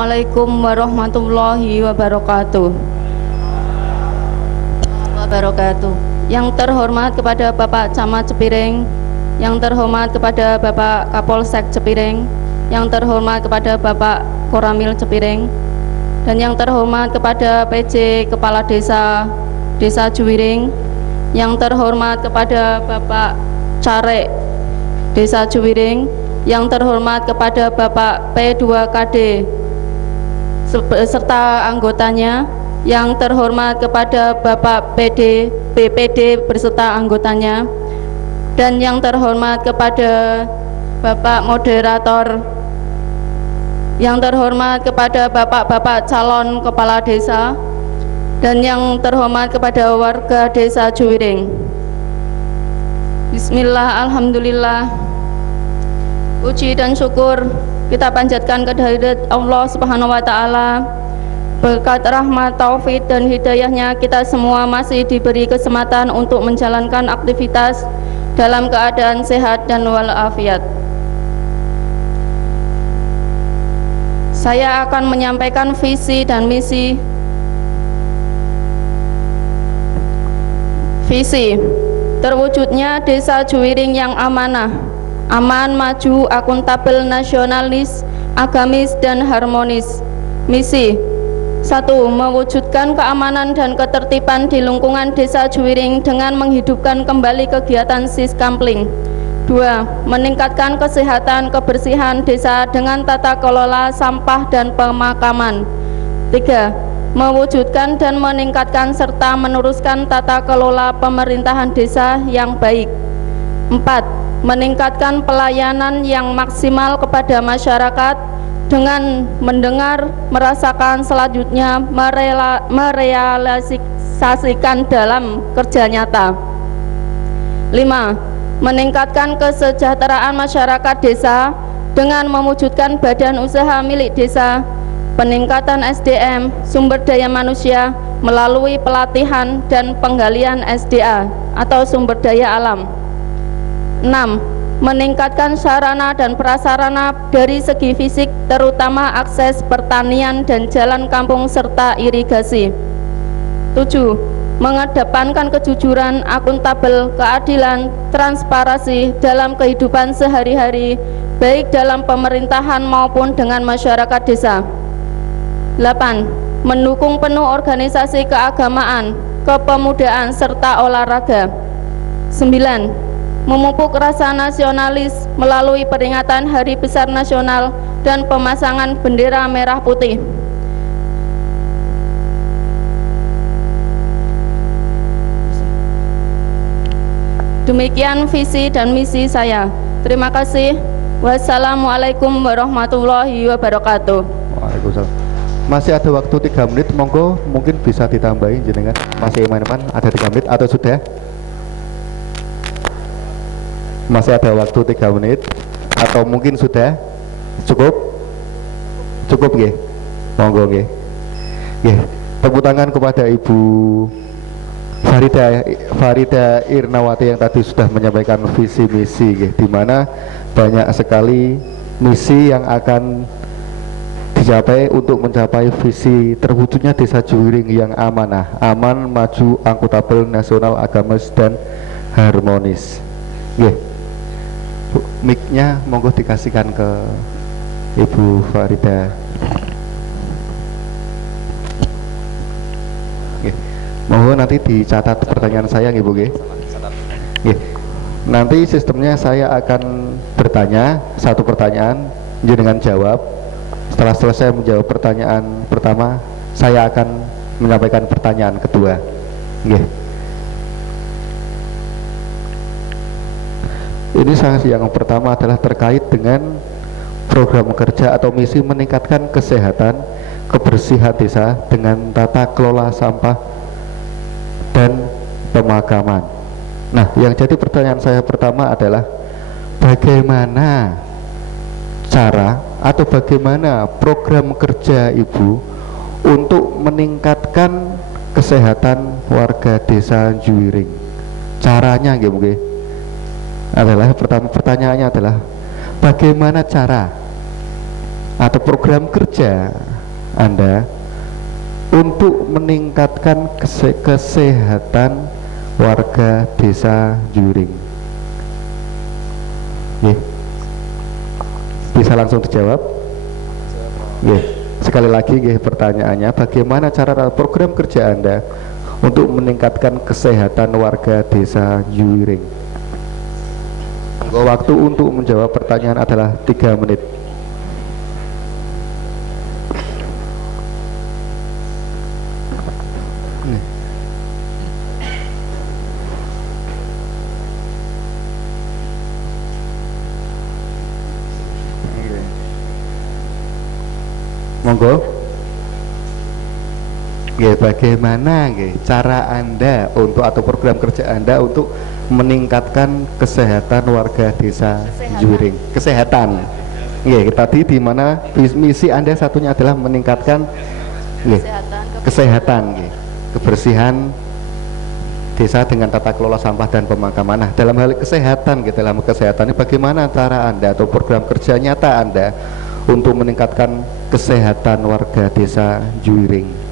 Assalamualaikum warahmatullahi wabarakatuh. Yang terhormat kepada Bapak Camat Cepiring, yang terhormat kepada Bapak Kapolsek Cepiring, yang terhormat kepada Bapak Koramil Cepiring, dan yang terhormat kepada PJ Kepala Desa Juwiring, yang terhormat kepada Bapak Carik Desa Juwiring, yang terhormat kepada Bapak P2KD serta anggotanya, yang terhormat kepada Bapak BPD beserta anggotanya, dan yang terhormat kepada Bapak moderator, yang terhormat kepada bapak-bapak calon kepala desa, dan yang terhormat kepada warga desa Juwiring. Bismillah, alhamdulillah, puji dan syukur kita panjatkan kehadirat Allah Subhanahu wa Ta'ala. Berkat rahmat, taufik dan hidayahnya, kita semua masih diberi kesempatan untuk menjalankan aktivitas dalam keadaan sehat dan walafiat. Saya akan menyampaikan visi dan misi. Visi terwujudnya Desa Juwiring yang amanah, aman, maju, akuntabel, nasionalis, agamis, dan harmonis. Misi 1. Mewujudkan keamanan dan ketertiban di lingkungan Desa Juwiring dengan menghidupkan kembali kegiatan Siskampling. 2. Meningkatkan kesehatan kebersihan desa dengan tata kelola sampah dan pemakaman. 3. Mewujudkan dan meningkatkan serta meneruskan tata kelola pemerintahan desa yang baik. 4. Meningkatkan pelayanan yang maksimal kepada masyarakat dengan mendengar, merasakan, selanjutnya merealisasikan dalam kerja nyata. 5. Meningkatkan kesejahteraan masyarakat desa dengan mewujudkan badan usaha milik desa, peningkatan SDM, sumber daya manusia melalui pelatihan dan penggalian SDA atau sumber daya alam. 6. Meningkatkan sarana dan prasarana dari segi fisik, terutama akses pertanian dan jalan kampung serta irigasi. 7. Mengedepankan kejujuran, akuntabel, keadilan, transparansi dalam kehidupan sehari-hari, baik dalam pemerintahan maupun dengan masyarakat desa. 8. Mendukung penuh organisasi keagamaan, kepemudaan, serta olahraga. 9. Memupuk rasa nasionalis melalui peringatan Hari Besar Nasional dan pemasangan bendera merah putih. Demikian visi dan misi saya. Terima kasih. Wassalamualaikum warahmatullahi wabarakatuh. Waalaikumsalam. Masih ada waktu 3 menit, monggo mungkin bisa ditambahin jenengan. Masih iman-iman ada 3 menit atau sudah? Masih ada waktu 3 menit atau mungkin sudah cukup? Cukup nggih? Monggo nggih. Nggih, tepuk tangan kepada Ibu Farida Irnawati yang tadi sudah menyampaikan visi misi nggih, di mana banyak sekali misi yang akan dicapai untuk mencapai visi terwujudnya Desa Juwiring yang amanah, aman, maju, akuntabel, nasional, agamis, dan harmonis. Nggih. Mic-nya monggo dikasihkan ke Ibu Farida. Nggih. Monggo nanti dicatat pertanyaan saya nggih Bu nggih. Nggih. Nanti sistemnya saya akan bertanya satu pertanyaan, jenengan jawab. Setelah selesai menjawab pertanyaan pertama, saya akan menyampaikan pertanyaan kedua. Nggih. Ini yang pertama adalah terkait dengan program kerja atau misi meningkatkan kesehatan kebersihan desa dengan tata kelola sampah dan pemakaman. Nah, yang jadi pertanyaan saya pertama adalah bagaimana cara atau bagaimana program kerja Ibu untuk meningkatkan kesehatan warga desa Juwiring? Caranya nggih adalah pertanyaan pertanyaannya adalah bagaimana cara atau program kerja Anda untuk meningkatkan kesehatan warga desa Juwiring? Bisa langsung dijawab? Sekali lagi pertanyaannya, bagaimana cara program kerja Anda untuk meningkatkan kesehatan warga desa Juwiring? Waktu untuk menjawab pertanyaan adalah 3 menit. Monggo. Bagaimana cara Anda untuk atau program kerja Anda untuk meningkatkan kesehatan warga desa Juwiring? Kesehatan. Tadi di mana misi Anda satunya adalah meningkatkan kesehatan, kebersihan desa dengan tata kelola sampah dan pemakaman. Nah, dalam hal kesehatan, dalam kesehatan ini bagaimana cara Anda atau program kerja nyata Anda untuk meningkatkan kesehatan warga desa Juwiring?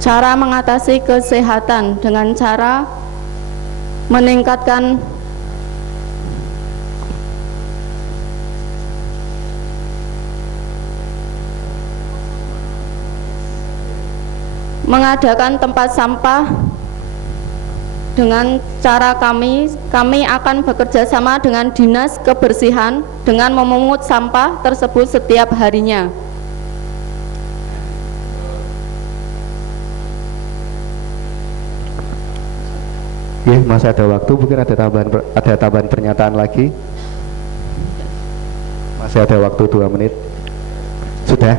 Cara mengatasi kesehatan dengan cara meningkatkan mengadakan tempat sampah. Dengan cara kami akan bekerja sama dengan dinas kebersihan dengan memungut sampah tersebut setiap harinya. Masih ada waktu, mungkin ada tambahan pernyataan lagi. Masih ada waktu 2 menit. Sudah?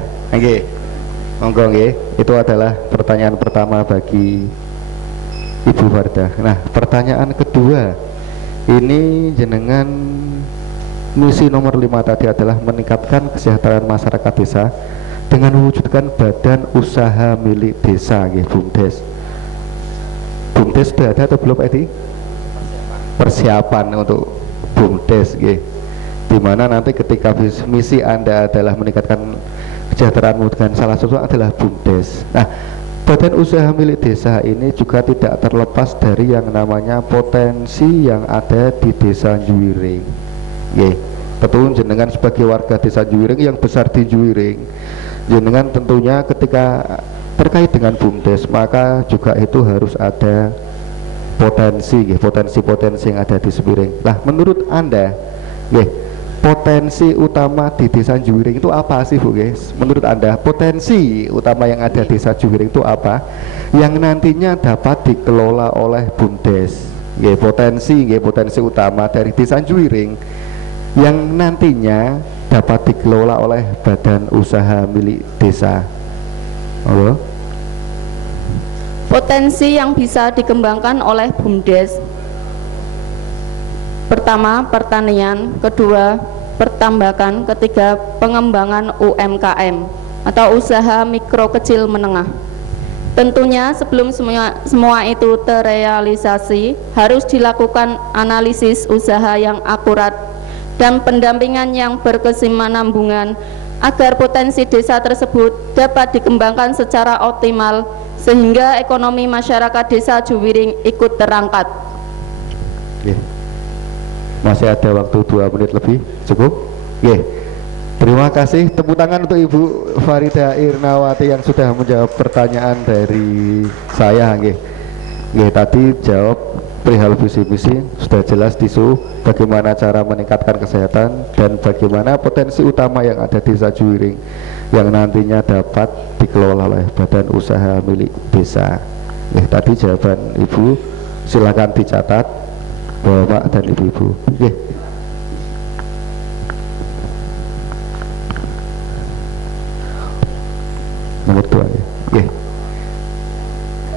Monggo. Itu adalah pertanyaan pertama bagi Ibu Farda. Nah, pertanyaan kedua ini jenengan misi nomor 5 tadi adalah meningkatkan kesejahteraan masyarakat desa dengan mewujudkan badan usaha milik desa, BUMDes. BUMDes sudah ada atau belum, Edi? Persiapan untuk BUMDes, dimana nanti ketika misi Anda adalah meningkatkan kesejahteraan dengan salah satu adalah BUMDes. Nah, badan usaha milik desa ini juga tidak terlepas dari yang namanya potensi yang ada di desa Juwiring. Tentu jenengan sebagai warga desa Juwiring yang besar di Juwiring, jenengan tentunya ketika terkait dengan BUMDes maka juga itu harus ada potensi yang ada di Juwiring. Nah, menurut Anda, potensi utama di desa Juwiring itu apa sih, Bu, guys? Menurut Anda, potensi utama yang ada di desa Juwiring itu apa yang nantinya dapat dikelola oleh BUMDes? Potensi utama dari desa Juwiring yang nantinya dapat dikelola oleh badan usaha milik desa. Potensi yang bisa dikembangkan oleh BUMDes: pertama, pertanian; kedua, pertambakan; ketiga, pengembangan UMKM atau usaha mikro kecil menengah. Tentunya sebelum semua itu terrealisasi harus dilakukan analisis usaha yang akurat dan pendampingan yang berkesinambungan agar potensi desa tersebut dapat dikembangkan secara optimal sehingga ekonomi masyarakat desa Juwiring ikut terangkat. Masih ada waktu 2 menit lebih, cukup? Terima kasih. Tepuk tangan untuk Ibu Farida Irnawati yang sudah menjawab pertanyaan dari saya. Tadi jawab perihal visi misi sudah jelas disu bagaimana cara meningkatkan kesehatan dan bagaimana potensi utama yang ada di desa Juwiring yang nantinya dapat dikelola oleh badan usaha milik desa. Tadi jawaban Ibu, silakan dicatat Bapak dan Ibu-ibu. Nomor 2.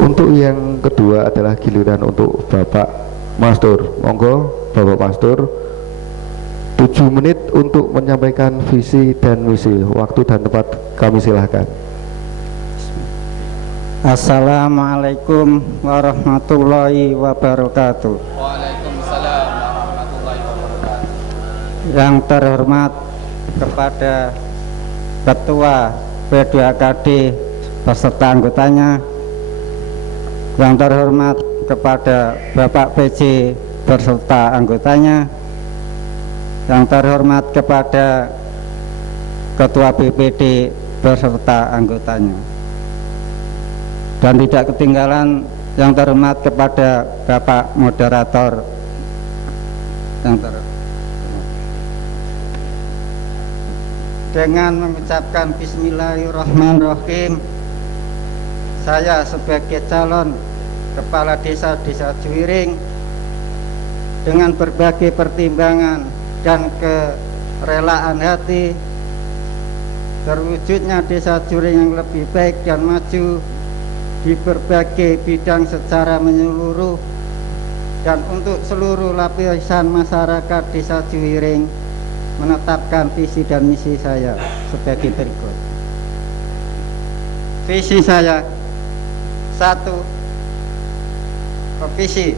Untuk yang kedua adalah giliran untuk Bapak Mastur. Monggo Bapak Mastur, 7 menit untuk menyampaikan visi dan misi. Waktu dan tempat kami silahkan. Assalamualaikum warahmatullahi wabarakatuh. Waalaikumsalam warahmatullahi wabarakatuh. Yang terhormat kepada Ketua P2KD beserta anggotanya, yang terhormat kepada Bapak PJ beserta anggotanya, yang terhormat kepada Ketua BPD beserta anggotanya, dan tidak ketinggalan yang terhormat kepada Bapak Moderator yang terhormat. Dengan mengucapkan Bismillahirrahmanirrahim, saya sebagai calon Kepala Desa Juwiring dengan berbagai pertimbangan dan kerelaan hati, terwujudnya Desa Juwiring yang lebih baik dan maju di berbagai bidang secara menyeluruh, dan untuk seluruh lapisan masyarakat Desa Juwiring, menetapkan visi dan misi saya sebagai berikut. Visi saya: 1. Visi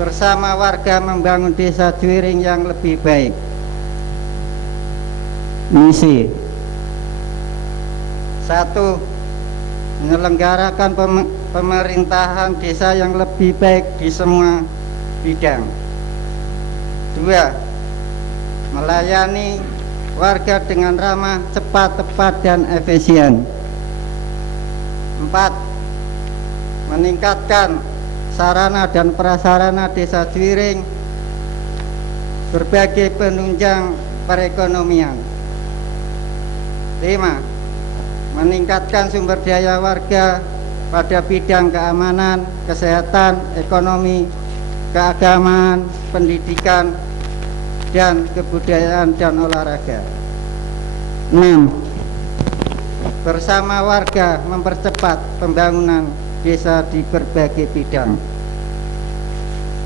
bersama warga membangun Desa Juwiring yang lebih baik. Misi: 1. Menyelenggarakan pemerintahan desa yang lebih baik di semua bidang. 2. Melayani warga dengan ramah, cepat, tepat, dan efisien. 4. Meningkatkan sarana dan prasarana Desa Juwiring, berbagai penunjang perekonomian. 5. Meningkatkan sumber daya warga pada bidang keamanan, kesehatan, ekonomi, keagamaan, pendidikan, dan kebudayaan dan olahraga. 6. Bersama warga mempercepat pembangunan desa di berbagai bidang.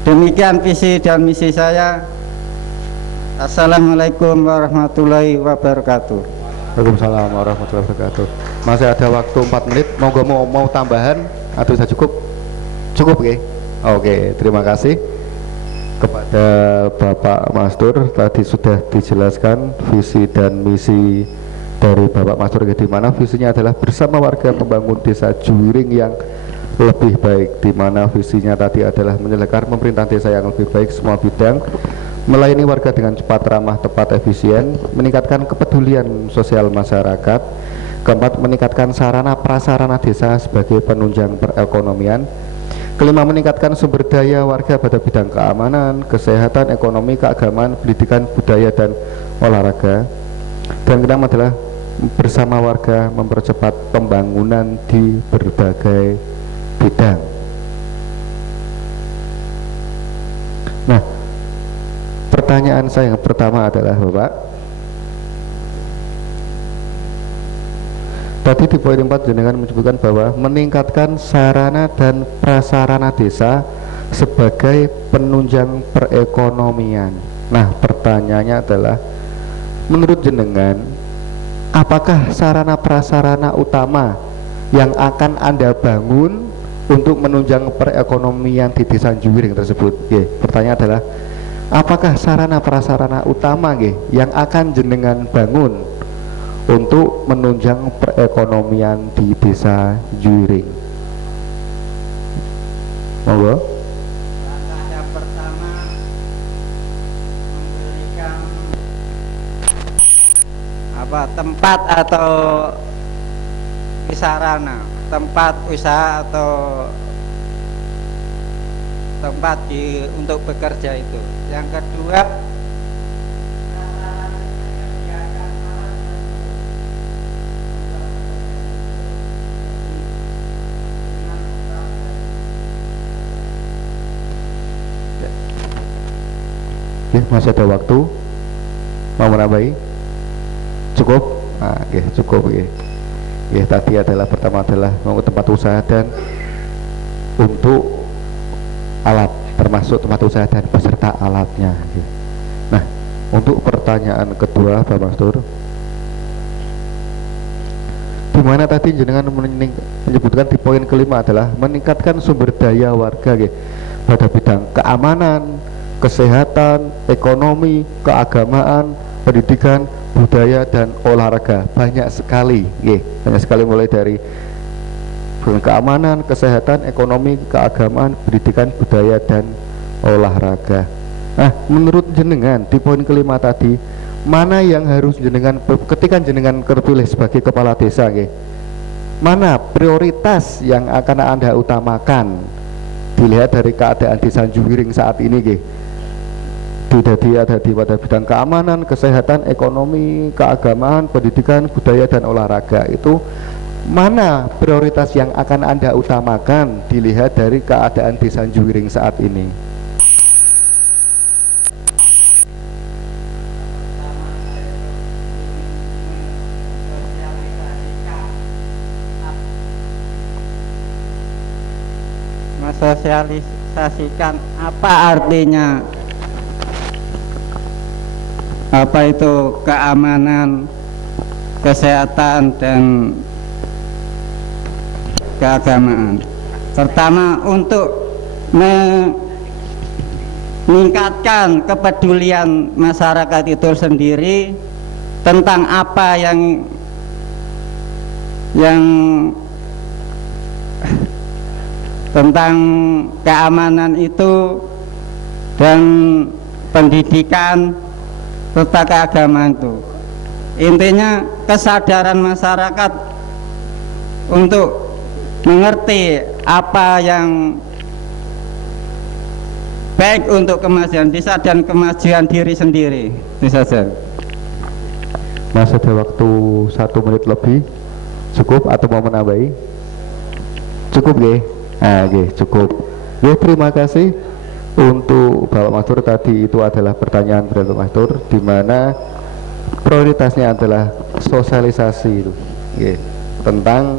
Demikian visi dan misi saya. Assalamualaikum warahmatullahi wabarakatuh. Waalaikumsalam warahmatullahi wabarakatuh. Masih ada waktu 4 menit. Mau tambahan atau sudah cukup? Cukup, oke? Oke, terima kasih kepada Bapak Mastur. Tadi sudah dijelaskan visi dan misi dari Bapak Mastur, di mana visinya adalah bersama warga membangun Desa Juwiring yang lebih baik, di mana visinya tadi adalah menyelenggarakan pemerintahan desa yang lebih baik semua bidang, melayani warga dengan cepat, ramah, tepat, efisien, meningkatkan kepedulian sosial masyarakat. Keempat, meningkatkan sarana prasarana desa sebagai penunjang perekonomian. Kelima, meningkatkan sumber daya warga pada bidang keamanan, kesehatan, ekonomi, keagamaan, pendidikan, budaya, dan olahraga. Dan keenam adalah bersama warga mempercepat pembangunan di berbagai bidang. Nah, pertanyaan saya yang pertama adalah, Bapak, tadi di poin 4 jenengan menyebutkan bahwa meningkatkan sarana dan prasarana desa sebagai penunjang perekonomian. Nah, pertanyaannya adalah, menurut jenengan, apakah sarana prasarana utama yang akan Anda bangun untuk menunjang perekonomian di Desa Juwiring tersebut? Pertanyaan adalah, apakah sarana prasarana utama yang akan jenengan bangun untuk menunjang perekonomian di Desa Juwiring? Monggo. Langkah yang pertama, memberikan tempat atau sarana, tempat usaha atau tempat untuk bekerja itu. Yang kedua, masih ada waktu, mau menambahi? Cukup? Nah, cukup. Tadi adalah pertama adalah mau tempat usaha dan untuk alat, termasuk tempat usaha dan beserta alatnya. Nah, untuk pertanyaan kedua, Pak Mastur, di mana tadi jenengan menyebutkan di poin kelima adalah meningkatkan sumber daya warga pada bidang keamanan, kesehatan, ekonomi, keagamaan, pendidikan, budaya dan olahraga. Banyak sekali, banyak sekali, mulai dari keamanan, kesehatan, ekonomi, keagamaan, pendidikan, budaya dan olahraga. Nah, menurut jenengan di poin kelima tadi, mana yang harus jenengan ketika jenengan terpilih sebagai kepala desa, mana prioritas yang akan Anda utamakan dilihat dari keadaan desa Juwiring saat ini, tidak ada di pada bidang keamanan, kesehatan, ekonomi, keagamaan, pendidikan, budaya dan olahraga. Itu mana prioritas yang akan Anda utamakan dilihat dari keadaan desa Juwiring saat ini? Sosialisasikan apa artinya, apa itu keamanan, kesehatan dan keagamaan. Pertama, untuk meningkatkan kepedulian masyarakat itu sendiri tentang apa yang tentang keamanan itu dan pendidikan serta keagamaan itu. Intinya kesadaran masyarakat untuk mengerti apa yang baik untuk kemajuan desa dan kemajuan diri sendiri. Itu saja. Mas, ada waktu 1 menit lebih, cukup atau mau menambahi? Cukup, cukup. Terima kasih untuk Bapak Mastur. Tadi itu adalah pertanyaan Bapak Mastur, di mana prioritasnya adalah sosialisasi itu, tentang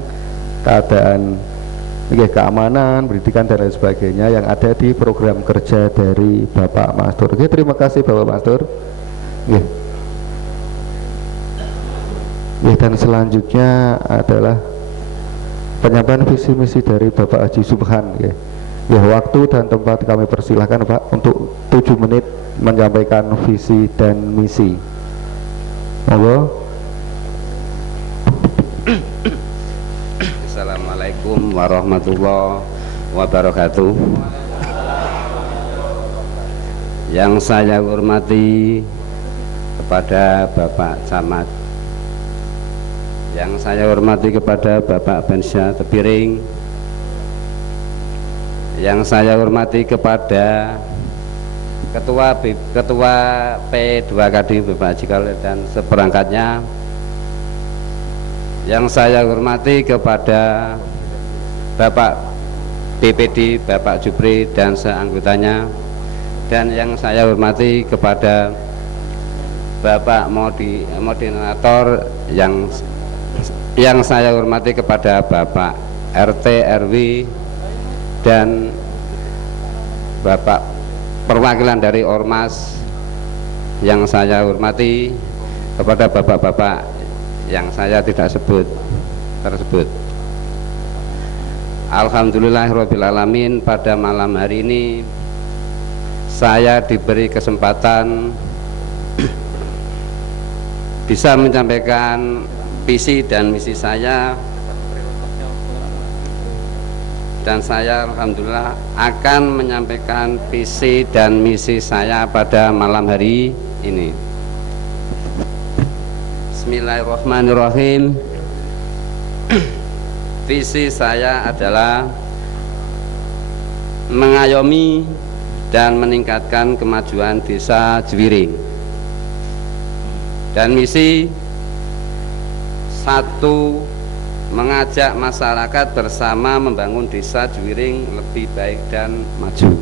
keadaan keamanan, pendidikan dan lain sebagainya yang ada di program kerja dari Bapak Mastur. Terima kasih Bapak Mastur. Dan selanjutnya adalah penyampaian visi misi dari Bapak Haji Subhan. Waktu dan tempat kami persilahkan Pak untuk 7 menit menyampaikan visi dan misi. Monggo. Assalamualaikum warahmatullahi wabarakatuh. Yang saya hormati kepada Bapak Camat, yang saya hormati kepada Bapak Bensyah Tebiring, yang saya hormati kepada Ketua P2KD Bapak Haji Khalil dan seperangkatnya, yang saya hormati kepada Bapak BPD Bapak Jupri dan seanggotanya, dan yang saya hormati kepada Bapak moderator, yang saya hormati kepada Bapak RT RW dan Bapak perwakilan dari Ormas, yang saya hormati kepada bapak-bapak yang saya tidak sebut tersebut. Alhamdulillahirabbil alamin, pada malam hari ini saya diberi kesempatan bisa menyampaikan visi dan misi saya, dan saya alhamdulillah akan menyampaikan visi dan misi saya pada malam hari ini. Bismillahirrahmanirrahim. Visi saya adalah mengayomi dan meningkatkan kemajuan desa Juwiring, dan misi 1, mengajak masyarakat bersama membangun desa Juwiring lebih baik dan maju.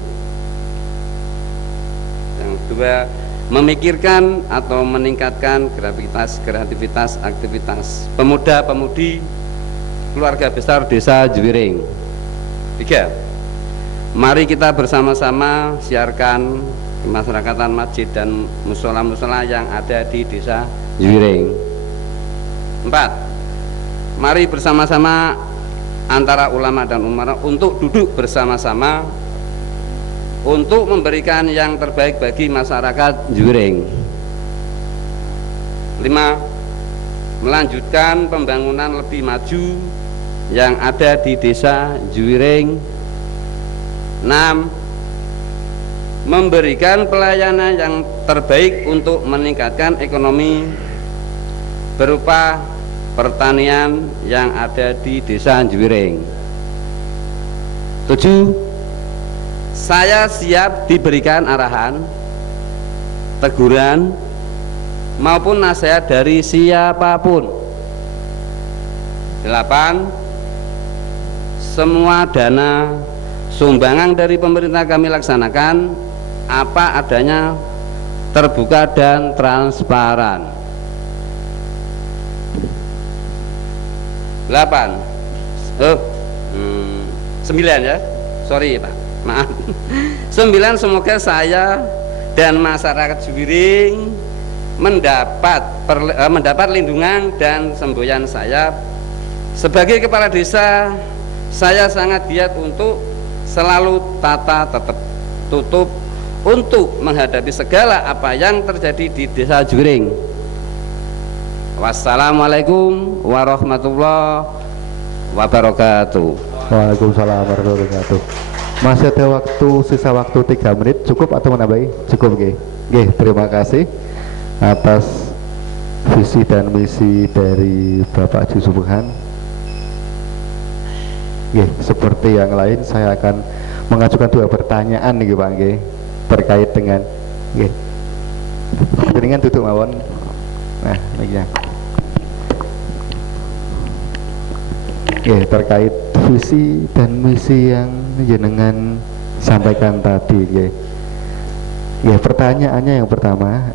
Yang 2, memikirkan atau meningkatkan kreativitas aktivitas pemuda-pemudi keluarga besar desa Juwiring. 3, mari kita bersama-sama siarkan kemasyarakatan masjid dan musola-musola yang ada di desa Juwiring. 4, mari bersama-sama antara ulama dan umara untuk duduk bersama-sama untuk memberikan yang terbaik bagi masyarakat Juwiring. 5. Melanjutkan pembangunan lebih maju yang ada di Desa Juwiring. 6. Memberikan pelayanan yang terbaik untuk meningkatkan ekonomi berupa pertanian yang ada di Desa Juwiring. 7. Saya siap diberikan arahan, teguran maupun nasihat dari siapapun. 8. Semua dana sumbangan dari pemerintah kami laksanakan apa adanya, terbuka dan transparan. 9 ya, sorry Pak, maaf. 9. Semoga saya dan masyarakat Juwiring mendapat lindungan dan semboyan saya sebagai kepala desa. Saya sangat giat untuk selalu tata tutup untuk menghadapi segala apa yang terjadi di Desa Juwiring. Wassalamualaikum warahmatullahi wabarakatuh. Waalaikumsalam warahmatullahi wabarakatuh. Masih ada sisa waktu 3 menit, cukup atau menambahi? Cukup, nggih. Terima kasih atas visi dan misi dari Bapak Haji Subhan. Seperti yang lain, saya akan mengajukan 2 pertanyaan nih Pak, terkait dengan dengan tutup mawon. Nah, ini terkait visi dan misi yang jenengan sampaikan tadi. Pertanyaannya yang pertama,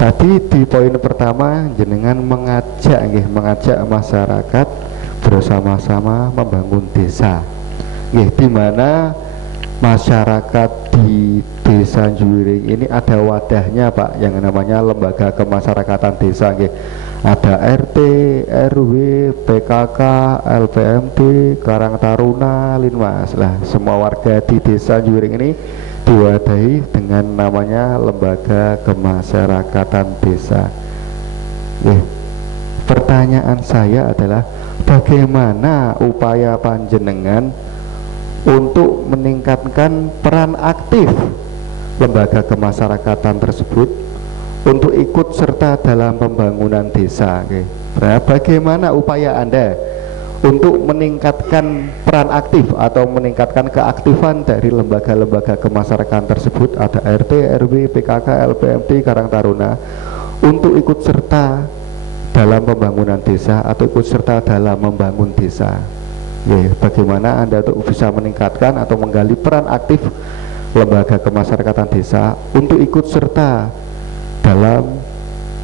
tadi di poin pertama jenengan mengajak masyarakat bersama-sama membangun desa, di mana masyarakat di Desa Juwiring ini ada wadahnya Pak, yang namanya lembaga kemasyarakatan desa. Ada RT, RW, PKK, LPMD, Karang Taruna, Linmas lah. Semua warga di Desa Juwiring ini diwadahi dengan namanya lembaga kemasyarakatan desa. Pertanyaan saya adalah, bagaimana upaya panjenengan untuk meningkatkan peran aktif lembaga kemasyarakatan tersebut untuk ikut serta dalam pembangunan desa? Bagaimana upaya Anda untuk meningkatkan peran aktif atau meningkatkan keaktifan dari lembaga-lembaga kemasyarakatan tersebut, ada RT, RW, PKK, LPMD, Karang Taruna, untuk ikut serta dalam pembangunan desa atau ikut serta dalam membangun desa? Bagaimana Anda untuk bisa meningkatkan atau menggali peran aktif lembaga kemasyarakatan desa untuk ikut serta dalam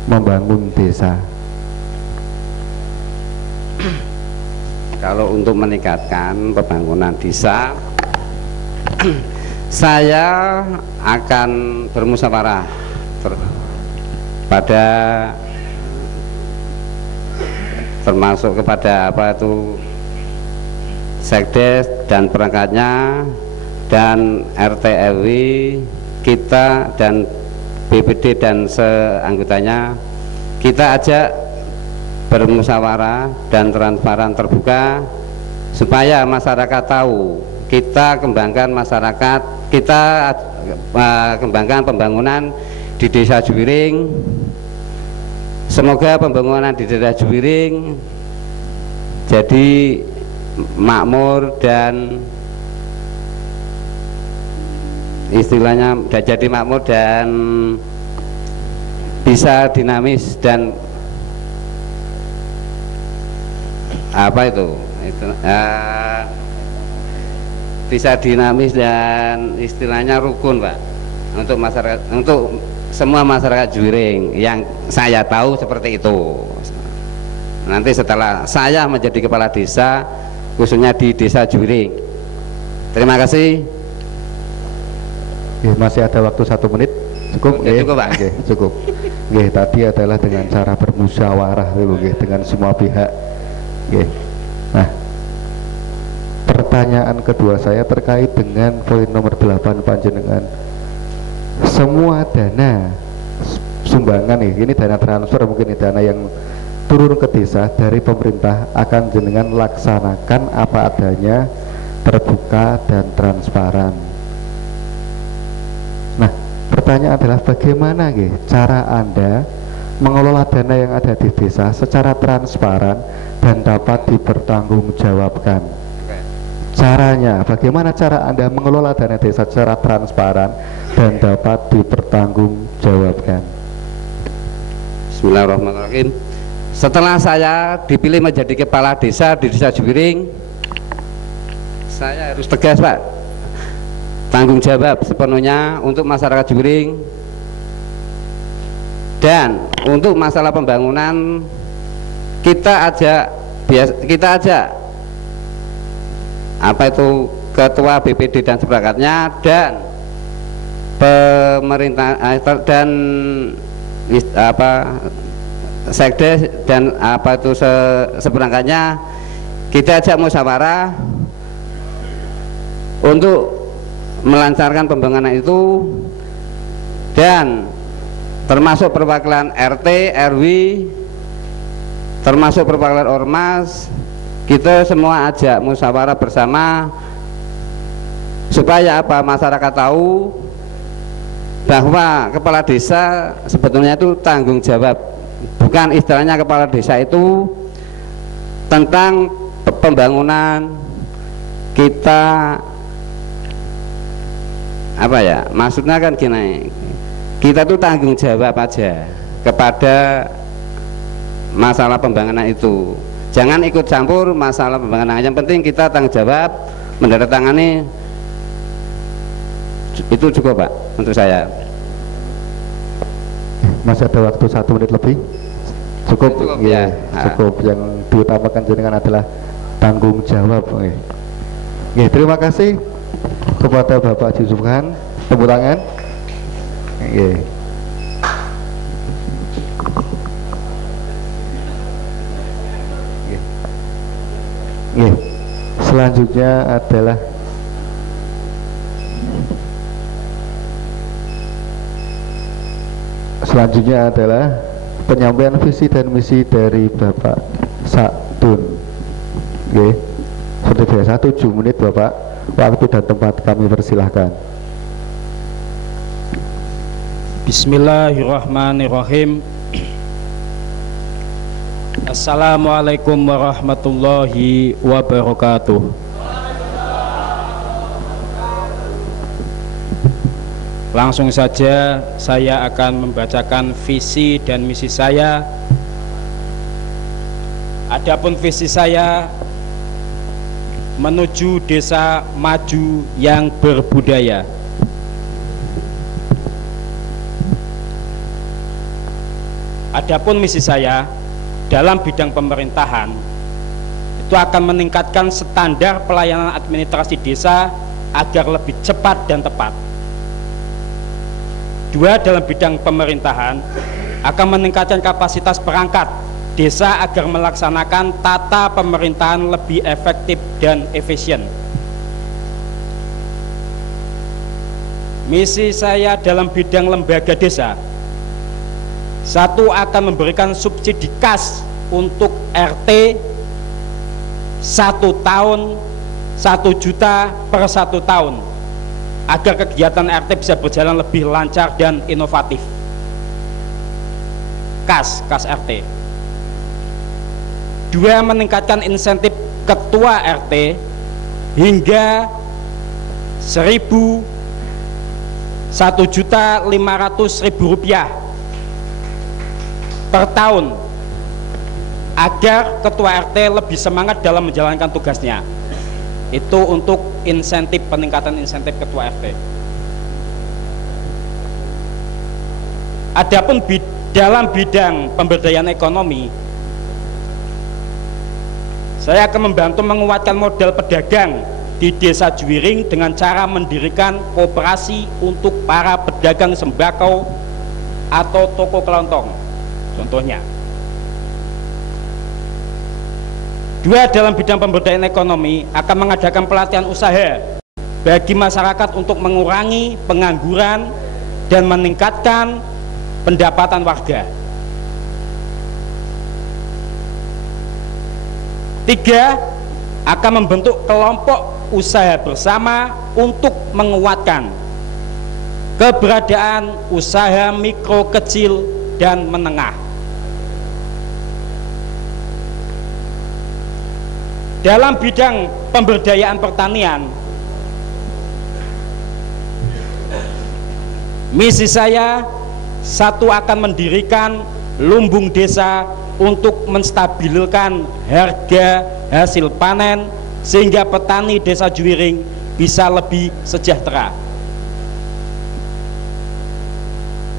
membangun desa? Kalau untuk meningkatkan pembangunan desa, saya akan bermusyawarah pada termasuk kepada sekdes dan perangkatnya dan RT RW kita dan BPD dan seanggotanya, kita ajak bermusyawarah dan transparan terbuka supaya masyarakat tahu kita kembangkan masyarakat, kita kembangkan pembangunan di Desa Juwiring. Semoga pembangunan di Desa Juwiring jadi makmur dan istilahnya jadi makmur dan bisa dinamis dan bisa dinamis dan istilahnya rukun Pak, untuk masyarakat, untuk semua masyarakat Juwiring yang saya tahu seperti itu. Nanti setelah saya menjadi kepala desa khususnya di Desa Juwiring. Terima kasih. Masih ada waktu 1 menit. Cukup? Cukup Pak. Cukup. Tadi adalah dengan cara bermusyawarah dengan semua pihak. Nah, pertanyaan kedua saya terkait dengan poin nomor 8 panjenengan. Semua dana sumbangan nih, ini dana transfer mungkin dana yang turun ke desa dari pemerintah akan jenengan laksanakan apa adanya, terbuka dan transparan. Nah, pertanyaan adalah bagaimana cara Anda mengelola dana yang ada di desa secara transparan dan dapat dipertanggungjawabkan. Caranya, bagaimana cara Anda mengelola dana desa secara transparan dan dapat dipertanggungjawabkan? Bismillahirrahmanirrahim. Setelah saya dipilih menjadi kepala desa di Desa Juwiring, saya harus tegas, Pak, tanggung jawab sepenuhnya untuk masyarakat Juwiring. Dan untuk masalah pembangunan kita ajak apa itu ketua BPD dan seperangkatnya dan pemerintah dan sekdes dan apa itu seperangkatnya, kita ajak musyawarah untuk melancarkan pembangunan itu, dan termasuk perwakilan RT, RW, termasuk perwakilan ormas, kita semua ajak musyawarah bersama supaya apa, masyarakat tahu bahwa kepala desa sebetulnya itu tanggung jawab, bukan istilahnya kepala desa itu tentang pembangunan kita apa ya, maksudnya kan gini, kita tuh tanggung jawab aja kepada masalah pembangunan itu, jangan ikut campur masalah pembangunan, yang penting kita tanggung jawab menandatangani itu cukup, Pak, untuk saya. Masih ada waktu 1 menit lebih. Cukup ya, cukup. Yang diutamakan jenengan adalah tanggung jawab. Terima kasih kepada Bapak Haji Subhan. Tepuk tangan. Selanjutnya adalah penyampaian visi dan misi dari Bapak Sakdun. Seperti biasa 7 menit Bapak, waktu dan tempat kami persilahkan. Bismillahirrahmanirrahim. Assalamualaikum warahmatullahi wabarakatuh. Langsung saja saya akan membacakan visi dan misi saya. Adapun visi saya menuju desa maju yang berbudaya. Adapun misi saya dalam bidang pemerintahan itu akan meningkatkan standar pelayanan administrasi desa agar lebih cepat dan tepat. 2, dalam bidang pemerintahan akan meningkatkan kapasitas perangkat desa agar melaksanakan tata pemerintahan lebih efektif dan efisien. Misi saya dalam bidang lembaga desa, 1, akan memberikan subsidi kas untuk RT 1 tahun 1 juta per 1 tahun agar kegiatan RT bisa berjalan lebih lancar dan inovatif. Kas RT. 2, meningkatkan insentif ketua RT hingga 1.500.000 rupiah per tahun agar ketua RT lebih semangat dalam menjalankan tugasnya. Itu untuk insentif, peningkatan insentif ketua RT. Adapun dalam bidang pemberdayaan ekonomi, saya akan membantu menguatkan modal pedagang di Desa Juwiring dengan cara mendirikan koperasi untuk para pedagang sembako atau toko kelontong, contohnya. 2, dalam bidang pemberdayaan ekonomi akan mengadakan pelatihan usaha bagi masyarakat untuk mengurangi pengangguran dan meningkatkan pendapatan warga. 3, akan membentuk kelompok usaha bersama untuk menguatkan keberadaan usaha mikro, kecil, dan menengah. Dalam bidang pemberdayaan pertanian, misi saya 1, akan mendirikan lumbung desa untuk menstabilkan harga hasil panen sehingga petani desa Juwiring bisa lebih sejahtera.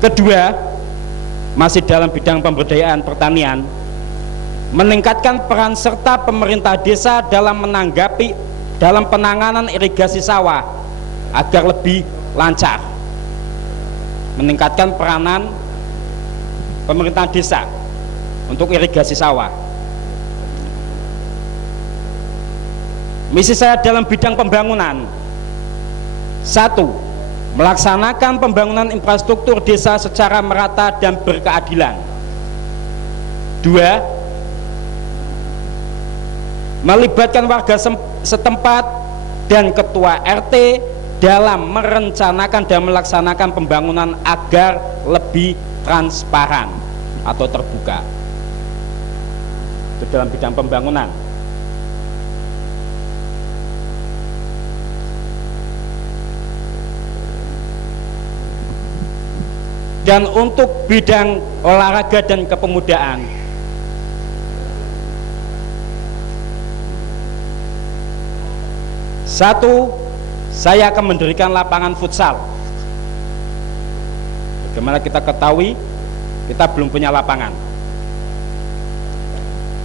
Kedua, masih dalam bidang pemberdayaan pertanian, meningkatkan peran serta pemerintah desa dalam penanganan irigasi sawah agar lebih lancar. Meningkatkan peranan pemerintah desa untuk irigasi sawah. Misi saya dalam bidang pembangunan: 1, melaksanakan pembangunan infrastruktur desa secara merata dan berkeadilan. 2, melibatkan warga setempat dan ketua RT dalam merencanakan dan melaksanakan pembangunan agar lebih transparan atau terbuka. Itu dalam bidang pembangunan. Dan untuk bidang olahraga dan kepemudaan, satu, saya akan mendirikan lapangan futsal. Bagaimana kita ketahui, kita belum punya lapangan.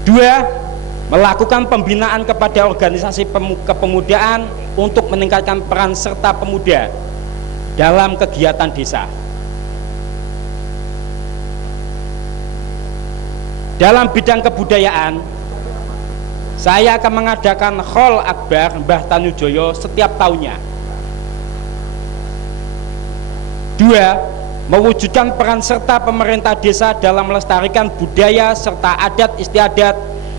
2, melakukan pembinaan kepada organisasi kepemudaan untuk meningkatkan peran serta pemuda dalam kegiatan desa. Dalam bidang kebudayaan, saya akan mengadakan Hol Akbar Mbah Tanujoyo setiap tahunnya. 2, mewujudkan peran serta pemerintah desa dalam melestarikan budaya serta adat istiadat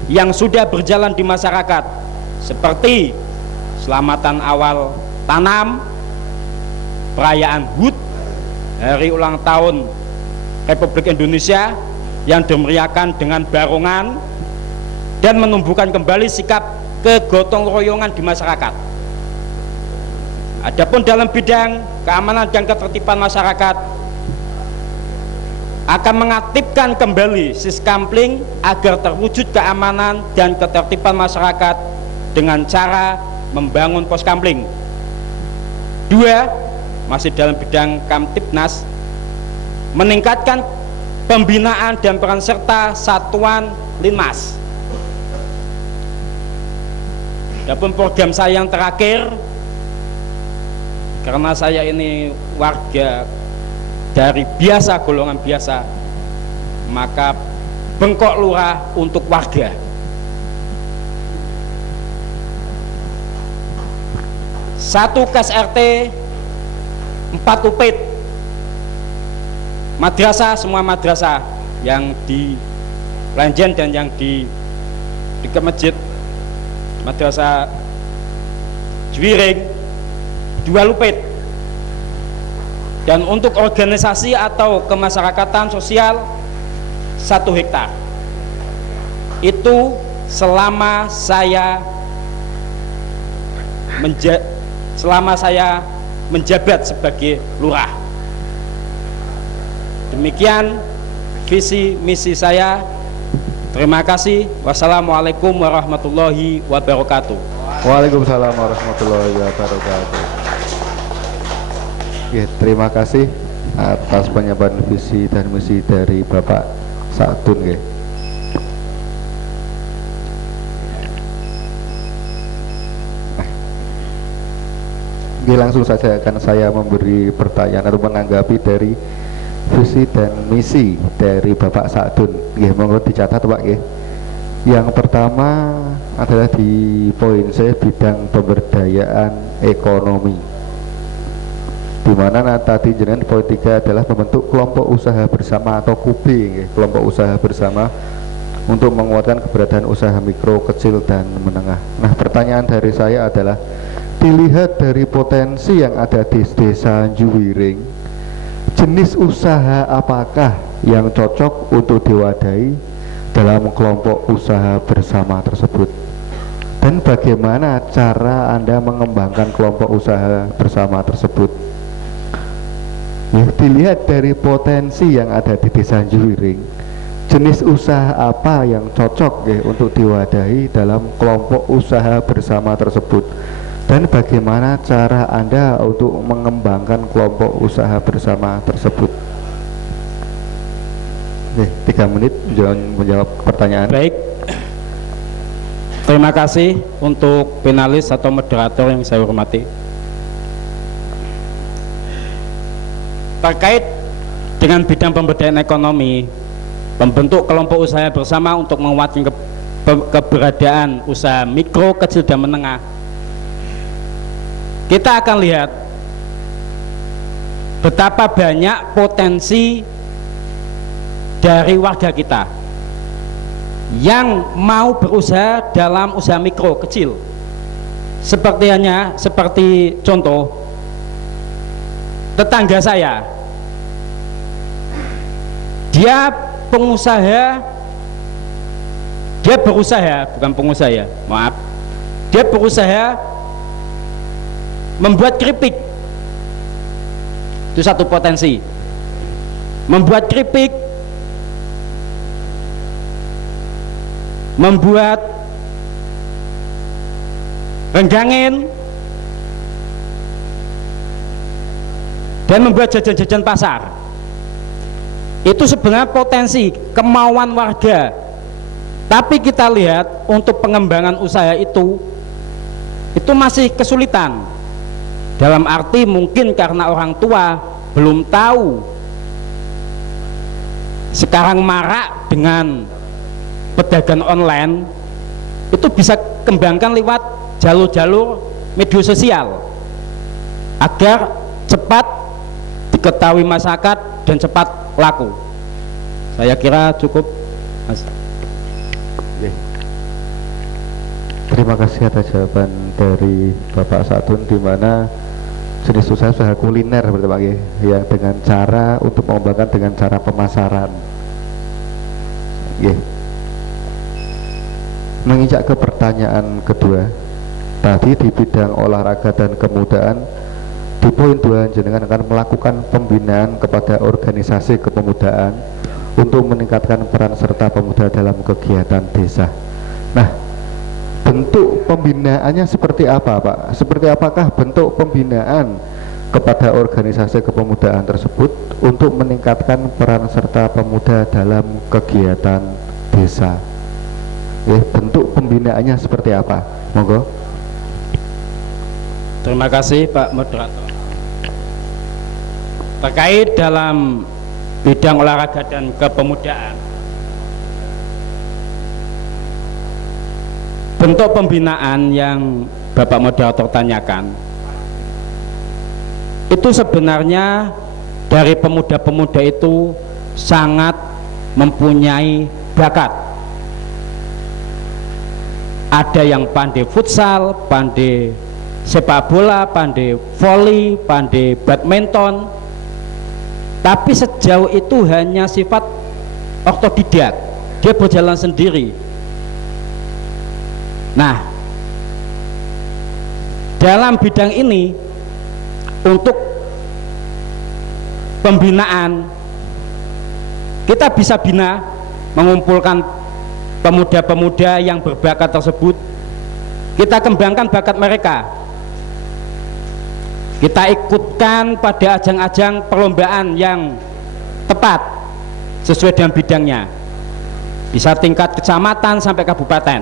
yang sudah berjalan di masyarakat, seperti selamatan awal tanam, perayaan HUT, hari ulang tahun Republik Indonesia yang dimeriahkan dengan barongan, dan menumbuhkan kembali sikap kegotong royongan di masyarakat. Adapun dalam bidang keamanan dan ketertiban masyarakat, akan mengaktifkan kembali Siskampling agar terwujud keamanan dan ketertiban masyarakat dengan cara membangun Poskampling. 2, masih dalam bidang Kamtibnas, meningkatkan pembinaan dan peran serta satuan Linmas. Adapun program saya yang terakhir, karena saya ini warga dari biasa, golongan biasa, maka Bengkok Lurah untuk warga. 1, Kas RT, 4 UPIT, madrasah, semua madrasah yang di Lanjen dan yang di dekat masjid Madrasah Juwiring, 2 Lupit. Dan untuk organisasi atau kemasyarakatan sosial 1 hektar. Itu selama saya menjabat sebagai lurah. Demikian visi misi saya. Terima kasih. Wassalamualaikum warahmatullahi wabarakatuh. Waalaikumsalam warahmatullahi wabarakatuh. Ya, terima kasih atas penyampaian visi dan misi dari Bapak Sa'dun. Ya. Langsung saja akan saya memberi pertanyaan atau menanggapi dari visi dan misi dari Bapak Sa'dun. Nggih, monggo dicatat Pak nggih. Yang pertama adalah di poin C, bidang pemberdayaan ekonomi. di mana tadi jenengan poin 3 adalah membentuk kelompok usaha bersama atau KUB, kelompok usaha bersama untuk menguatkan keberadaan usaha mikro, kecil, dan menengah. Nah, pertanyaan dari saya adalah, dilihat dari potensi yang ada di desa Juwiring, jenis usaha apakah yang cocok untuk diwadahi dalam kelompok usaha bersama tersebut? Dan bagaimana cara Anda mengembangkan kelompok usaha bersama tersebut? Ya, dilihat dari potensi yang ada di desa Juwiring, jenis usaha apa yang cocok untuk diwadahi dalam kelompok usaha bersama tersebut, dan bagaimana cara Anda untuk mengembangkan kelompok usaha bersama tersebut? 3 menit menjawab pertanyaan. Baik, terima kasih untuk finalis atau moderator yang saya hormati. Terkait dengan bidang pemberdayaan ekonomi, membentuk kelompok usaha bersama untuk menguatkan keberadaan usaha mikro, kecil, dan menengah, kita akan lihat betapa banyak potensi dari warga kita yang mau berusaha dalam usaha mikro, kecil. Seperti contoh, tetangga saya, dia berusaha membuat keripik. Itu satu potensi, membuat keripik, membuat renggangin, dan membuat jajan-jajan pasar. Itu sebenarnya potensi, kemauan warga. Tapi kita lihat untuk pengembangan usaha itu masih kesulitan. Dalam arti mungkin karena orang tua belum tahu. Sekarang marak dengan pedagang online, itu bisa kembangkan lewat jalur-jalur media sosial agar cepat diketahui masyarakat dan cepat laku. Saya kira cukup, Mas. Terima kasih atas jawaban dari Bapak Satun, di mana jenis usaha kuliner berarti yang dengan cara untuk mengembangkan dengan cara pemasaran. Menginjak ke pertanyaan kedua, tadi di bidang olahraga dan kemudaan, di poin 2 jenengan akan melakukan pembinaan kepada organisasi kepemudaan untuk meningkatkan peran serta pemuda dalam kegiatan desa. Nah, bentuk pembinaannya seperti apa, Pak? Seperti apakah bentuk pembinaan kepada organisasi kepemudaan tersebut untuk meningkatkan peran serta pemuda dalam kegiatan desa? Bentuk pembinaannya seperti apa? Monggo. Terima kasih Pak Moderator. Terkait dalam bidang olahraga dan kepemudaan, bentuk pembinaan yang Bapak Moderator tanyakan itu sebenarnya dari pemuda-pemuda itu sangat mempunyai bakat. Ada yang pandai futsal, pandai sepak bola, pandai voli, pandai badminton, tapi sejauh itu hanya sifat otodidak, dia berjalan sendiri. Nah, dalam bidang ini untuk pembinaan kita bisa bina, mengumpulkan pemuda-pemuda yang berbakat tersebut, kita kembangkan bakat mereka, kita ikutkan pada ajang-ajang perlombaan yang tepat sesuai dengan bidangnya, bisa tingkat kecamatan sampai kabupaten.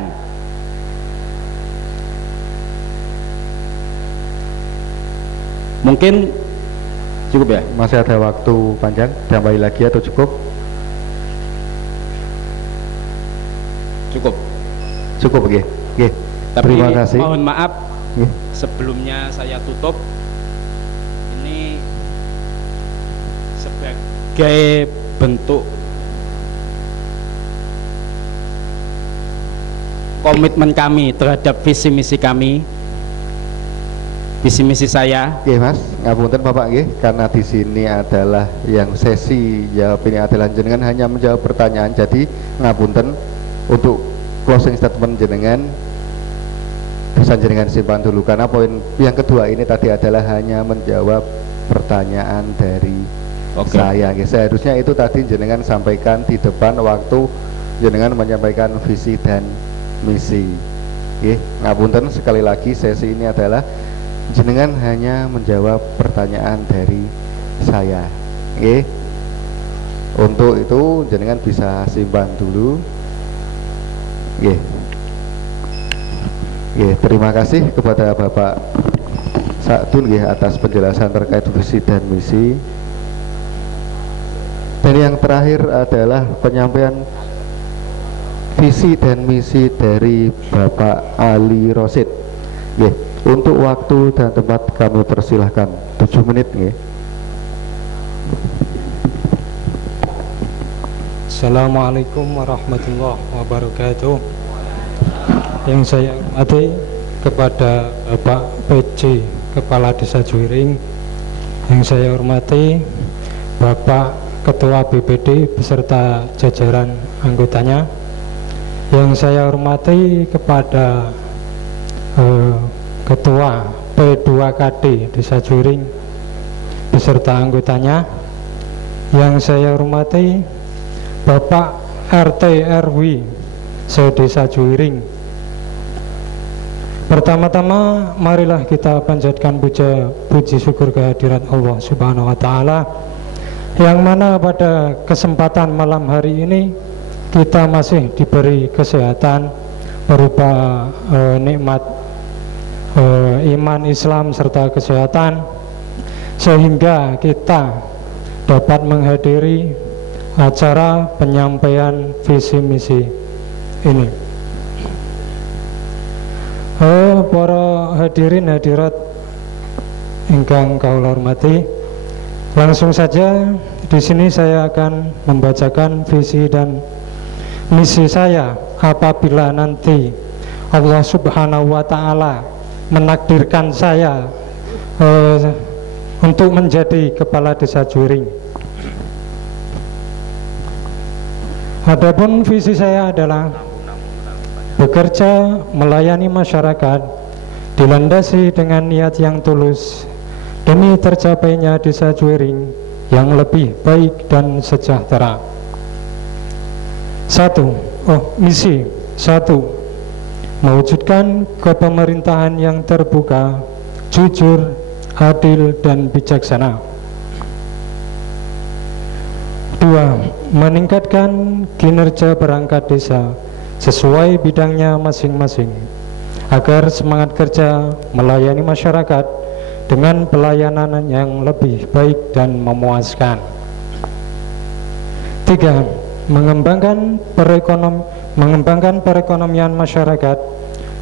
Mungkin cukup ya? Masih ada waktu panjang, tambahin lagi atau cukup? Cukup, oke. Tapi terima kasih. Mohon maaf, sebelumnya saya tutup, ini sebagai bentuk komitmen kami terhadap visi misi kami, visi misi saya. Oke Mas, ngapunten Bapak nggih, karena di sini adalah yang sesi jawab ini adalah jenengan hanya menjawab pertanyaan, jadi ngapunten untuk closing statement jenengan bisa jenengan simpan dulu, karena poin yang kedua ini tadi adalah hanya menjawab pertanyaan dari saya. Seharusnya itu tadi jenengan sampaikan di depan waktu jenengan menyampaikan visi dan misi. Ngapunten sekali lagi, sesi ini adalah jenengan hanya menjawab pertanyaan dari saya. Untuk itu jenengan bisa simpan dulu. Terima kasih kepada Bapak Sakdun atas penjelasan terkait visi dan misi. Dan yang terakhir adalah penyampaian visi dan misi dari Bapak Ali Rosid. Untuk waktu dan tempat kami persilahkan 7 menit. Assalamualaikum warahmatullahi wabarakatuh. Yang saya hormati kepada Bapak PJ Kepala Desa Juwiring, yang saya hormati Bapak Ketua BPD beserta jajaran anggotanya, yang saya hormati kepada Ketua P2KD Desa Juwiring beserta anggotanya, yang saya hormati Bapak RT RW se-Desa Juwiring. Pertama-tama marilah kita panjatkan puji syukur kehadirat Allah Subhanahu wa Ta'ala, yang mana pada kesempatan malam hari ini kita masih diberi kesehatan berupa nikmat iman Islam serta kesehatan, sehingga kita dapat menghadiri acara penyampaian visi misi ini. Para hadirin hadirat ingkang kaula hormati, langsung saja di sini saya akan membacakan visi dan misi saya apabila nanti Allah Subhanahu wa Ta'ala menakdirkan saya untuk menjadi kepala Desa Juwiring. Adapun visi saya adalah bekerja melayani masyarakat dilandasi dengan niat yang tulus demi tercapainya Desa Juwiring yang lebih baik dan sejahtera. Misi 1. Mewujudkan kepemerintahan yang terbuka, jujur, adil, dan bijaksana. 2. Meningkatkan kinerja perangkat desa sesuai bidangnya masing-masing, agar semangat kerja melayani masyarakat dengan pelayanan yang lebih baik dan memuaskan. 3. Mengembangkan perekonomian masyarakat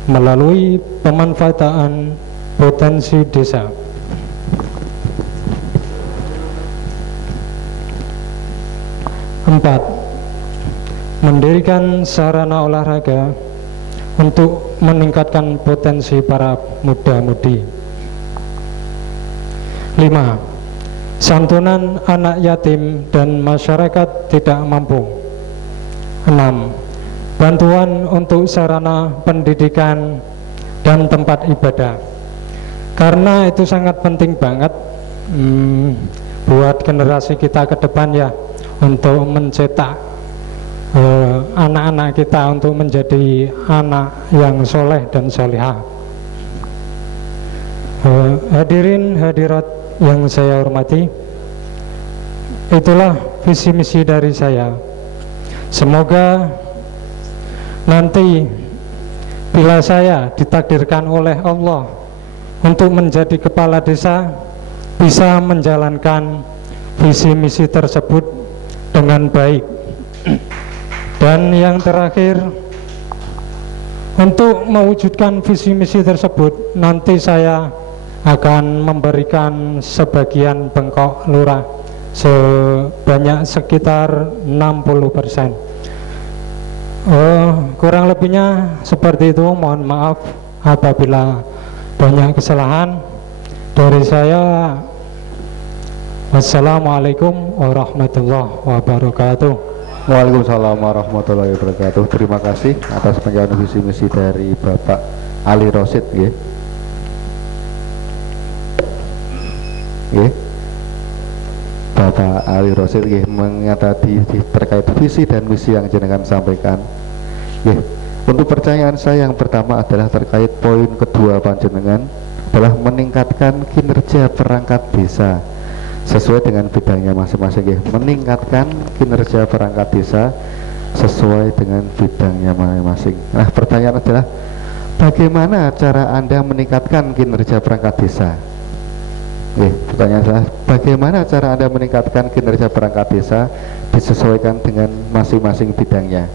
melalui pemanfaatan potensi desa. 4. Mendirikan sarana olahraga untuk meningkatkan potensi para muda-mudi. 5. Santunan anak yatim dan masyarakat tidak mampu. 6. Bantuan untuk sarana pendidikan dan tempat ibadah, karena itu sangat penting banget buat generasi kita ke depan ya, untuk mencetak anak-anak kita untuk menjadi anak yang soleh dan solehah. Hadirin hadirat yang saya hormati, itulah visi misi dari saya. Semoga nanti bila saya ditakdirkan oleh Allah untuk menjadi kepala desa, bisa menjalankan visi misi tersebut dengan baik. Dan yang terakhir, untuk mewujudkan visi misi tersebut, nanti saya akan memberikan sebagian bengkok lurah sebanyak sekitar 60%. Kurang lebihnya seperti itu. Mohon maaf apabila banyak kesalahan dari saya. Wassalamualaikum warahmatullahi wabarakatuh. Waalaikumsalam warahmatullahi wabarakatuh. Terima kasih atas penjelasan visi misi dari Bapak Ali Rosid, ya. Bapak Ali Rosid mengatakan terkait visi dan misi yang jenengan sampaikan. Untuk pertanyaan saya yang pertama adalah terkait poin kedua panjenengan adalah meningkatkan kinerja perangkat desa sesuai dengan bidangnya masing-masing, meningkatkan kinerja perangkat desa sesuai dengan bidangnya masing-masing. Nah, pertanyaan adalah bagaimana cara Anda meningkatkan kinerja perangkat desa? Pertanyaan adalah bagaimana cara Anda meningkatkan kinerja perangkat desa disesuaikan dengan masing-masing bidangnya?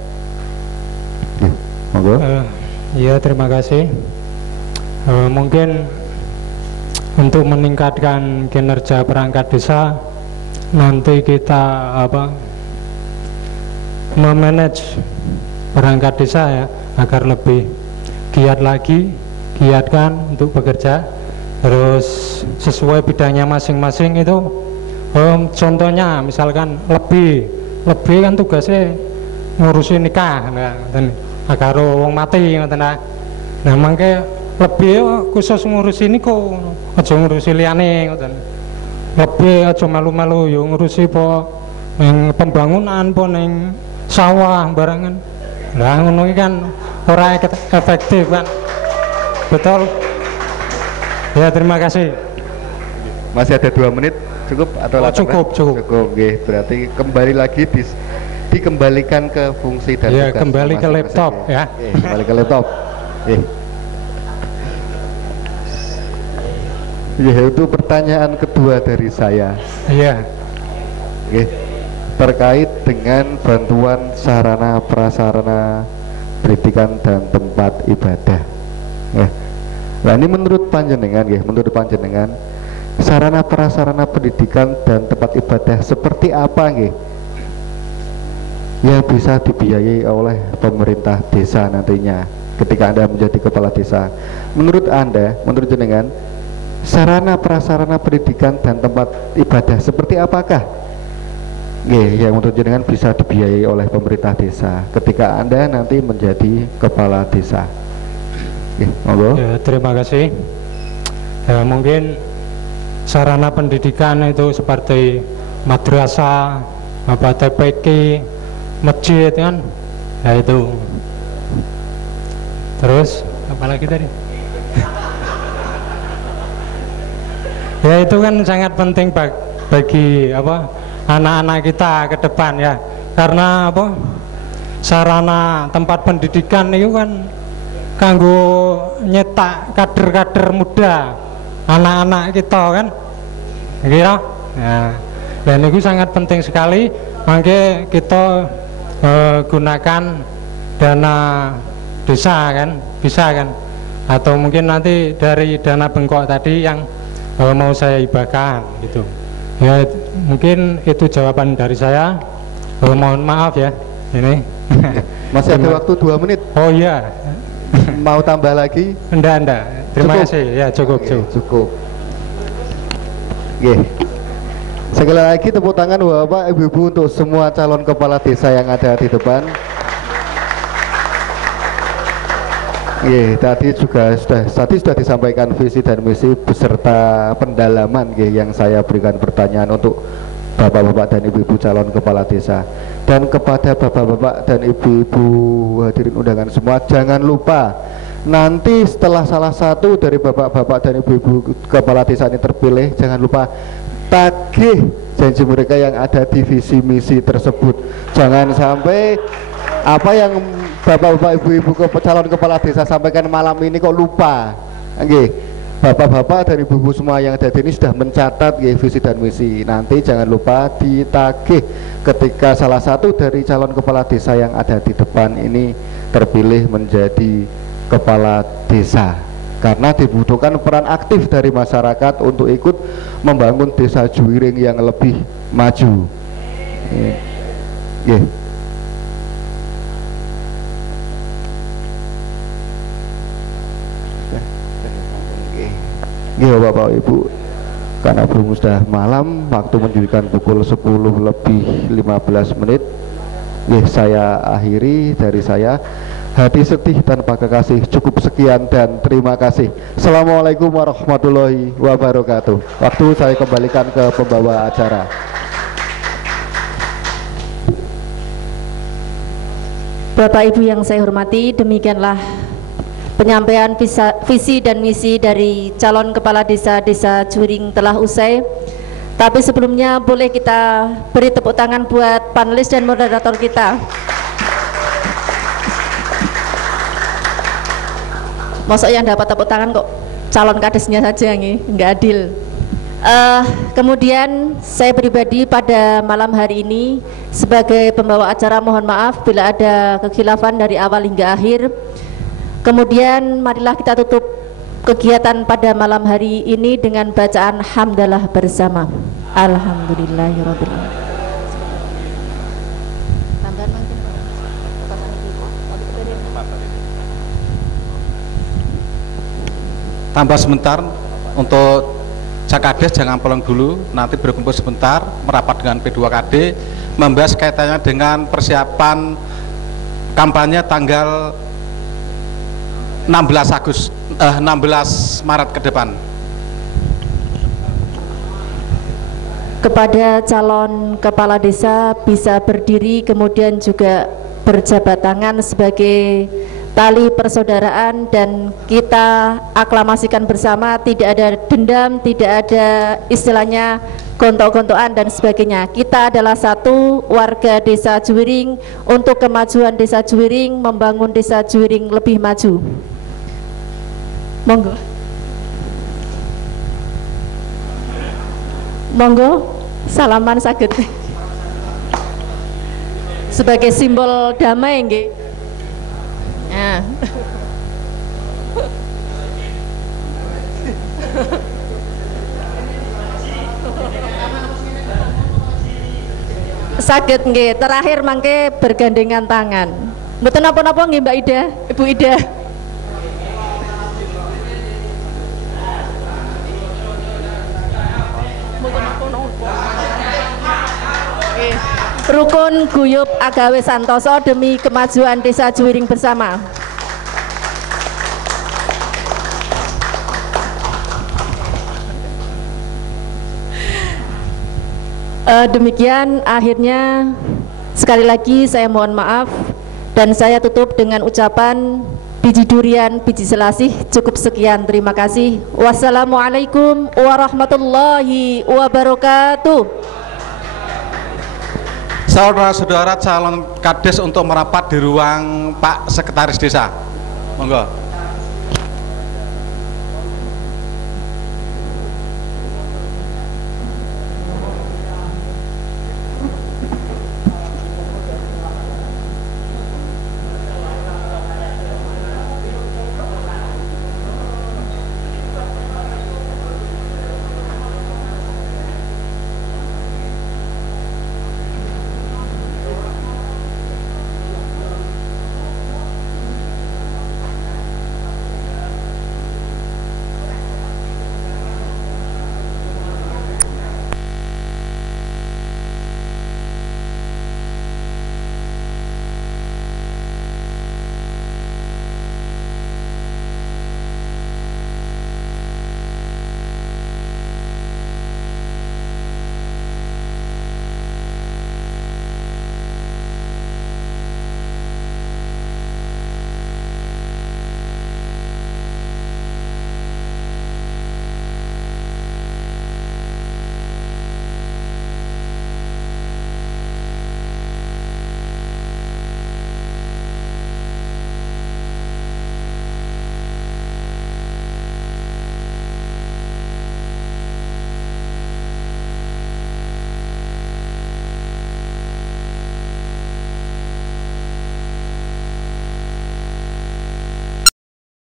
Monggo. Ya, terima kasih. Mungkin untuk meningkatkan kinerja perangkat desa, nanti kita memanage perangkat desa ya agar lebih giatkan untuk bekerja, terus sesuai bidangnya masing-masing itu. Contohnya misalkan lebih kan tugasnya ngurusin nikah, agar wong mati, nah mangke lebih khusus ngurusi ini kok aja ngurusi liyane ngoten. Lebih aja malu-malu yo ngurusi po ning pembangunan po ning sawah barangan. Lah ngono iki kan ora efektif kan. Betul. Ya, terima kasih. Masih ada 2 menit, cukup atau cukup. Berarti kembali lagi dikembalikan ke fungsi dan tugas. Kembali ke laptop ya. Kembali ke laptop. Itu pertanyaan kedua dari saya. Terkait dengan bantuan sarana prasarana pendidikan dan tempat ibadah. Nah, ini menurut panjenengan, sarana prasarana pendidikan dan tempat ibadah seperti apa yang bisa dibiayai oleh pemerintah desa nantinya ketika Anda menjadi kepala desa? Menurut Anda, menurut jenengan, sarana prasarana pendidikan dan tempat ibadah seperti apakah yang menurut jenengan bisa dibiayai oleh pemerintah desa ketika Anda nanti menjadi kepala desa? Terima kasih. Mungkin sarana pendidikan itu seperti madrasah, TPQ, masjid kan, itu. Terus apa lagi tadi? Ya, itu kan sangat penting bagi anak-anak kita ke depan ya, karena sarana tempat pendidikan itu kan kanggo nyetak kader-kader muda anak-anak kita kan, kira. Dan itu sangat penting sekali. Mangke kita gunakan dana desa kan, bisa kan, atau mungkin nanti dari dana bengkok tadi yang mau saya hibahkan gitu ya. Mungkin itu jawaban dari saya. Mohon maaf ya ini. Masih ada waktu 2 menit. Oh iya. Mau tambah lagi? Enggak. Terima kasih ya, cukup. Sekali lagi tepuk tangan Bapak Ibu untuk semua calon kepala desa yang ada di depan. Tadi sudah disampaikan visi dan misi beserta pendalaman yang saya berikan pertanyaan untuk bapak-bapak dan ibu-ibu calon kepala desa. Dan kepada bapak-bapak dan ibu-ibu hadirin undangan semua, jangan lupa nanti setelah salah satu dari bapak-bapak dan ibu-ibu kepala desa ini terpilih, jangan lupa tagih janji mereka yang ada di visi misi tersebut. Jangan sampai apa yang bapak-bapak ibu-ibu calon kepala desa sampaikan malam ini kok lupa. Bapak-bapak dan ibu-ibu semua yang ada di sini sudah mencatat visi dan misi. Nanti jangan lupa ditagih ketika salah satu dari calon kepala desa yang ada di depan ini terpilih menjadi kepala desa. Karena dibutuhkan peran aktif dari masyarakat untuk ikut membangun desa Juwiring yang lebih maju. Nggih. Nggih Bapak Ibu, karena belum sudah malam, waktu menunjukkan pukul 10 lebih 15 menit. Nggih, saya akhiri dari saya. Hati sedih tanpa kekasih, cukup sekian dan terima kasih. Assalamualaikum warahmatullahi wabarakatuh. Waktu saya kembalikan ke pembawa acara. Bapak Ibu yang saya hormati, demikianlah penyampaian visi dan misi dari calon kepala desa Juwiring telah usai. Tapi sebelumnya boleh kita beri tepuk tangan buat panelis dan moderator kita. Masuk yang dapat tepuk tangan kok calon kadesnya saja nih, nggak adil. Kemudian saya pribadi pada malam hari ini sebagai pembawa acara mohon maaf bila ada kekhilafan dari awal hingga akhir. Kemudian marilah kita tutup kegiatan pada malam hari ini dengan bacaan hamdalah bersama. Alhamdulillahirabbil alamin. Tambah sebentar untuk Jakades, jangan pulang dulu, nanti berkumpul sebentar merapat dengan P2KD membahas kaitannya dengan persiapan kampanye tanggal 16 Maret ke depan. Kepada calon kepala desa bisa berdiri kemudian juga berjabat tangan sebagai tali persaudaraan dan kita aklamasikan bersama, tidak ada dendam, tidak ada istilahnya gontok-gontokan dan sebagainya. Kita adalah satu warga desa Juwiring untuk kemajuan desa Juwiring, membangun desa Juwiring lebih maju. Monggo. Monggo, salaman saged. Sebagai simbol damai nggih. Nah. Saged nggih, terakhir mangke bergandengan tangan. Mboten napa-napa nggih Mbak Ida, Ibu Ida. Rukun guyub agawe santoso demi kemajuan desa Juwiring bersama. Demikian akhirnya sekali lagi saya mohon maaf dan saya tutup dengan ucapan biji durian, biji selasih. Cukup sekian, terima kasih. Wassalamualaikum warahmatullahi wabarakatuh. Saudara-saudara calon kades untuk merapat di ruang Pak Sekretaris Desa, monggo.